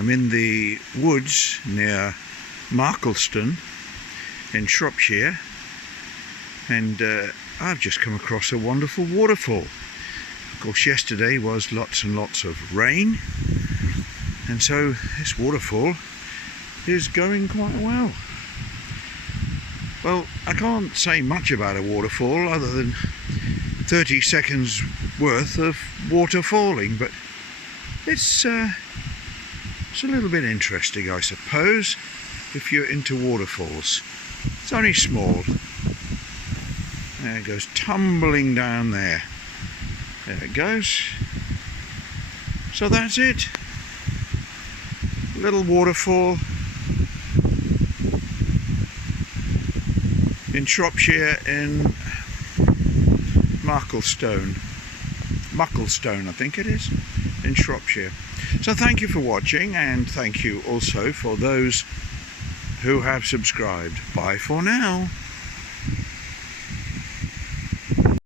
I'm in the woods near Mucklestone in Shropshire, and I've just come across a wonderful waterfall. Of course, yesterday was lots and lots of rain, and so this waterfall is going quite well. Well, I can't say much about a waterfall other than 30 seconds worth of water falling, but it's a little bit interesting, I suppose, if you're into waterfalls. It's only small. There it goes, tumbling down there. There it goes. So that's it. Little waterfall in Shropshire in Mucklestone, I think it is, in Shropshire. So thank you for watching, and thank you also for those who have subscribed. Bye for now.